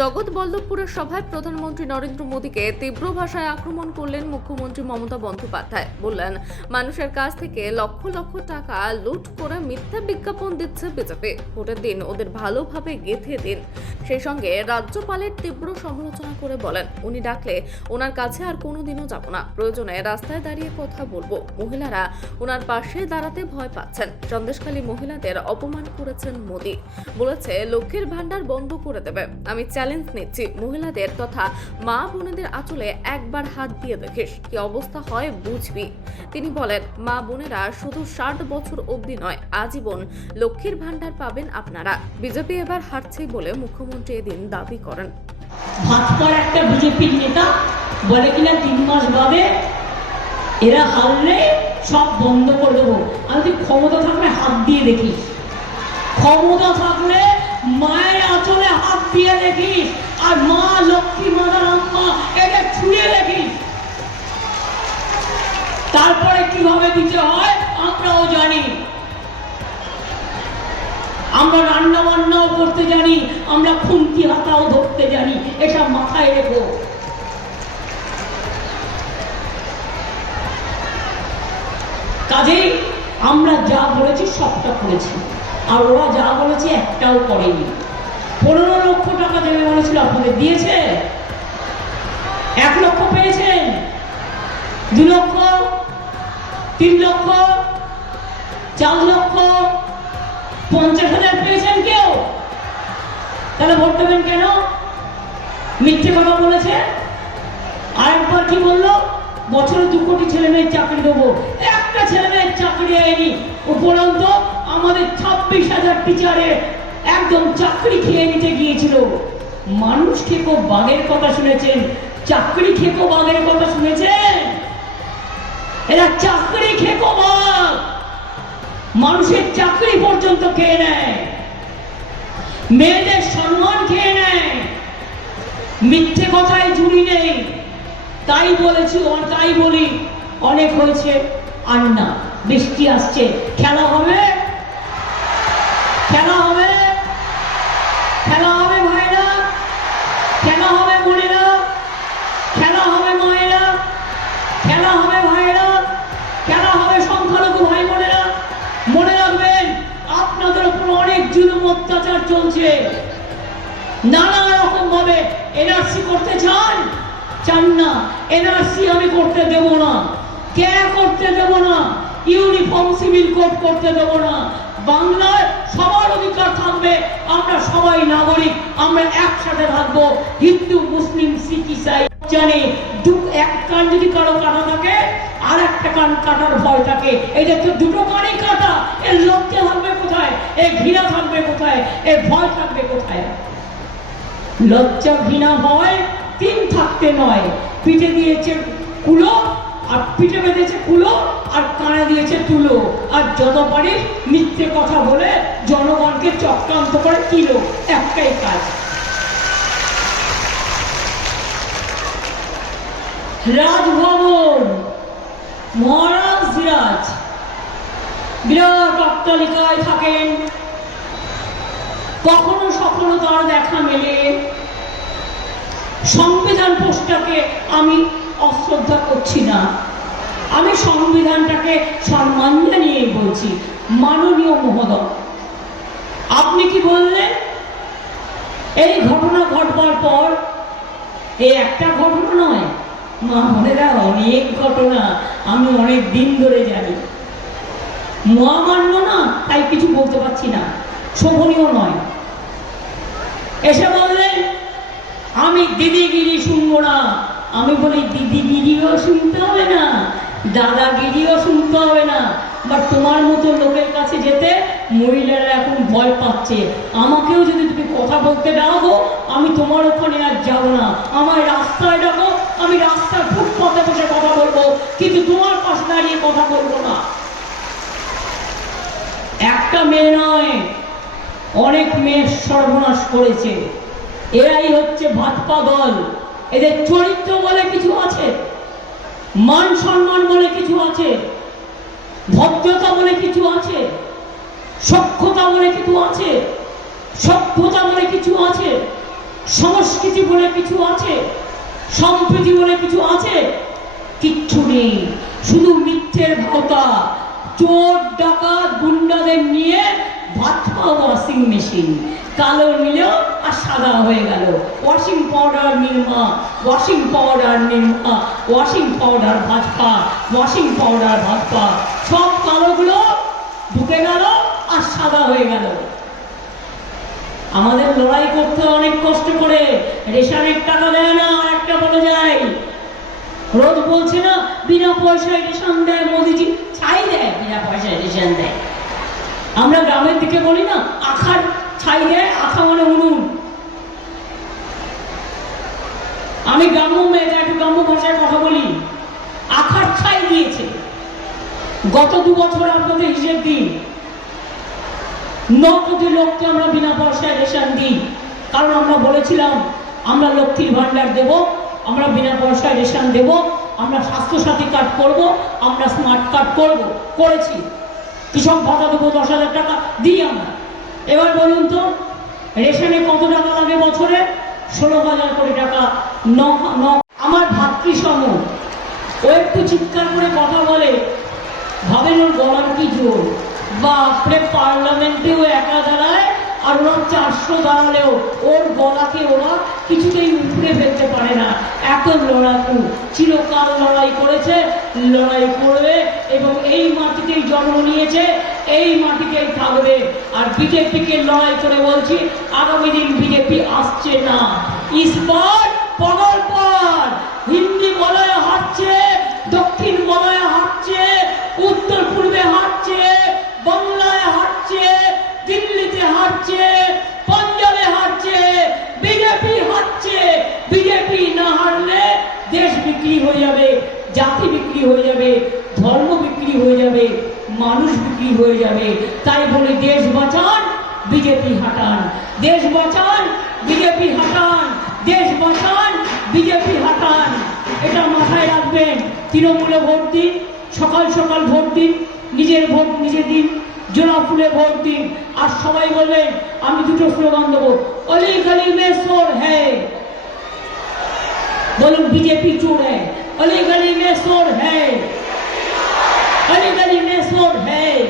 জগৎ বল্লভপুরের সভায় প্রধানমন্ত্রী নরেন্দ্র মোদীকে তীব্র ভাষায় আক্রমণ করলেন মুখ্যমন্ত্রী মমতা বন্দ্যোপাধ্যায়। বললেন, মানুষের কাছ থেকে লক্ষ লক্ষ টাকা লুট করে মিথ্যা বিজ্ঞাপন দিচ্ছে বিজেপি। ভোটের দিন ওদের ভালোভাবে গেঁথে দিন। সেই সঙ্গে রাজ্যপালের তীব্র সমালোচনা করে বলেন, উনি ডাকলে ওনার কাছে আর কোনোদিনও যাব না। প্রয়োজনে রাস্তায় দাঁড়িয়ে কথা বলব। মহিলারা ওনার পাশে দাঁড়াতে ভয় পাচ্ছেন। সন্দেশখালী মহিলাদের অপমান করেছেন মোদী। বলেছে, লক্ষ্মীর ভান্ডার বন্ধ করে দেবে। আমি চ্যালেঞ্জ নিচ্ছি মহিলাদের তথা মা বোনেদের আঁচলে একবার হাত দিয়ে দেখিস, কি অবস্থা হয় বুঝবি। তিনি বলেন, মা বোনেরা শুধু ষাট বছর অবধি নয়, আজীবন লক্ষ্মীর ভান্ডার পাবেন আপনারা। বিজেপি এবার হারছে বলে মুখ্যমন্ত্রী এদিন দাবি করেন। ভাজপার একটা বিজেপির নেতা বলে কিনা তিন মাস বাদে এরা হারলে সব বন্ধ করে দেবো। আমি ক্ষমতা থাকলে হাত দিয়ে দেখিস। ক্ষমতা থাকলে মায়ের আঁচলে হাত দিয়ে দেখিস আর মা লক্ষ্মী, মাদার আম্মা এদের ছুঁয়ে দেখিস তারপরে কীভাবে দিতে হয় আমরাও জানি। আমরা রান্না বান্নাও করতে জানি, আমরা খুন্তি হাতাও ধরতে জানি এসব মাথায় রেখো। কাজেই আমরা যা বলেছি সবটা করেছি। আর ওরা যা বলেছে একটাও করেনি। পনেরো লক্ষ টাকা দেবে বলেছিল আপনাদের দিয়েছে? এক লক্ষ পেয়েছেন? দু লক্ষ? তিন লক্ষ? চার লক্ষ? পঞ্চাশ হাজার পেয়েছেন কেউ? তাহলে ভোট দেবেন কেন? মিথ্যে কথা বলেছে? আরেকবার কি বলল? বছরে দু কোটি ছেলে মেয়ের চাকরি দেবো। একটা ছেলে মেয়ের চাকরি দেয়নি। উপরন্ত আমাদের ছাব্বিশ হাজার টিচারে একদম চাকরি খেয়ে নিতে গিয়েছিল। মানুষ খেকো বাঘের কথা শুনেছেন, চাকরি খেকো বাঘের কথা শুনেছেন? এরা চাকরি খেকো বাঘ। মানুষের চাকরি পর্যন্ত খেয়ে নেয়। মেয়েদের সম্মান খেয়ে নেয়। মিথ্যে কথায় জুড়ি নেই। তাই বলেছি তাই বলি, অনেক হয়েছে। আর না, বৃষ্টি আসছে। খেলা হবে? খেলা হবে। খেলা হবে ভাইরা। খেলা হবে বোনেরা। খেলা হবে মায়েরা। খেলা হবে ভাইরা। খেলা হবে সংখ্যালঘু ভাই বোনেরা। মনে রাখবেন, আপনাদের উপর অনেক জুলুম অত্যাচার চলছে। নানা রকম ভাবে এনআরসি করতে চান? চান না। এনআরসি আমি করতে দেব না। কে করতে দেব না? ইউনিফর্ম সিভিল কোড করতে দেব না। বাংলায় সবার অধিকার থাকবে, আমরা সবাই নাগরিক, আমরা একসাথে থাকব। হিন্দু, মুসলিম, শিখ জানে, দু, এক কান যদি কারও কাটা থাকে আর একটা কান কাটার ভয় থাকে। এটা তো দুটো কানই কাটা এর লজ্জা থাকবে কোথায়? এ ঘৃণা থাকবে কোথায়? এ ভয় থাকবে কোথায়? লজ্জা ঘৃণা ভয় তিন থাকতে নয়। পিঠে দিয়েছে কুলো, আর পিঠে বেঁধেছে কুলো, আর কানে দিয়েছে তুলো। আর যত পারিস মিথ্যে কথা বলে জনগণকে চক্রান্ত করে কিলো একটাই কাজ। রাজভবন, মহারাজ সিরাজ, বিরাট অট্টালিকায় থাকেন। কখনো সখনো তার দেখা মেলে। সংবিধান পোস্টটাকে আমি অশ্রদ্ধা করছি না। আমি সংবিধানটাকে সম্মান জানিয়ে বলছি। মাননীয় মহোদয়, আপনি কি বললেন? এই ঘটনা ঘটবার পর এই একটা ঘটনা নয় মামনেরা অনেক ঘটনা আমি অনেক দিন ধরে জানি। মহামান্য না, তাই কিছু বলতে পারছি না, শোভনীয় নয়। এসে বললেন, আমি দিদিগিরি শুনব না। আমি বলি, দিদি দিদিগিরিও শুনতে হবে না দাদাগিরিও শুনতে হবে না বাট তোমার মতো লোকের কাছে যেতে মহিলারা এখন ভয় পাচ্ছে। আমাকেও যদি তুমি কথা বলতে ডাকো আমি তোমার ওখানে আর যাব না। আমার রাস্তায় ডাকো, আমি রাস্তার ফুটপাতে বসে কথা বলব, কিন্তু তোমার পাশে দাঁড়িয়ে কথা বলব না। একটা মেয়ে নয়, অনেক মেয়ে সর্বনাশ করেছে। এরাই হচ্ছে ভাতপা দল এদের চরিত্র বলে কিছু আছে? মান সম্মান বলে কিছু আছে? ভদ্রতা বলে কিছু আছে? সক্ষতা বলে কিছু আছে? সভ্যতা বলে কিছু আছে? সংস্কৃতি বলে কিছু আছে? সম্প্রীতি বলে কিছু আছে? কিচ্ছু নেই। শুধু মিথ্যের ভাওতা। চোর, ডাকাত, গুন্ডাদের নিয়ে ভাত খাওয়া ওয়াশিং মেশিন কালো নিলেও আর সাদা হয়ে গেল। Washing powder Nirma washing powder Nirma washing powder Bhajpa washing powder Bhajpa সব কালোগুলো ঢুকে গেল আর সাদা হয়ে গেল। আমাদের লড়াই করতে অনেক কষ্ট করে রেশনের টাকা দেয় না, আর একটা বলে যায়, রোজ বলছে না, বিনা পয়সায় রেশন দেয় মোদিজি। ছাই দেয় বিনা পয়সায় রেশন দেয় আমরা গ্রামের দিকে বলি না, আখার ছাই দেয় আখা মানে উনুন। আমি গ্রাম্য মেয়ে তাই একটু গ্রাম্য ভাষায় কথা বলি। আখার ছাই দিয়েছে। গত দু বছর আপনাদের হিসেব দিন। ন কোটি লোককে আমরা বিনা পয়সায় রেশন দিই। কারণ আমরা বলেছিলাম, আমরা লক্ষ্মীর ভান্ডার দেব, আমরা বিনা পয়সায় রেশন দেব। আমরা স্বাস্থ্যসাথী কার্ড করব, আমরা স্মার্ট কার্ড করব। করেছি। কৃষক ভাতা দেবো দশ হাজার টাকা দিই আমরা। এবার বলুন তো, রেশনে কত টাকা লাগে বছরে? ষোলো হাজার কোটি টাকা। ন আমার ভাতৃসম ও একটু চিৎকার করে কথা বলে, ভাবেন ওর গলার কি জোর? বাপরে, পার্লামেন্টেও একা দাঁড়ায়? আর ওরা চারশো দাঁড়ালেও ওর গলাকে ওরা কিছুতেই উপড়ে ফেলতে পারে না। এত লড়াকু চিরকাল লড়াই করেছে, লড়াই করবে এবং এই মাটিতেই জন্ম নিয়েছে, এই মাটিতেই থাকবে। আর বিজেপিকে লড়াই করে বলছি, আগামী দিন বিজেপি আসছে না। ইসবার পগল পর। হিন্দি বলয়ে হাঁটছে দক্ষিণ বলয়ে হাঁটছে উত্তর পূর্বে হাঁটছে বাংলায় হাঁটছে দিল্লিতে হাঁটছে, পাঞ্জাবে হাঁটছে বিজেপি হাঁটছে। বিজেপি না হারলে দেশ বিক্রি হয়ে যাবে, জাতি বিক্রি হয়ে যাবে, ধর্ম বিক্রি হয়ে যাবে, মানুষ বিক্রি হয়ে যাবে। তাই বলে দেশ বাঁচান বিজেপি হাঁটান। দেশ বাঁচান বিজেপি হাঁটান। দেশ বাঁচান বিজেপি হাঁটান। এটা মাথায় রাখবেন। তৃণমূলে ভোট দিন, সকাল সকাল ভোট দিন, নিজের ভোট নিজে দিন। জোড়া ফুলে ভোট দিন। আর সবাই বলবেন আমি দুটো স্লোগান দেবো। অলি গলি মে সোর হ্যায় বলুন বিজেপি চোর হ্যায় অলি গলি মে সোর হ্যায় অলি গলি মে সোর হ্যায়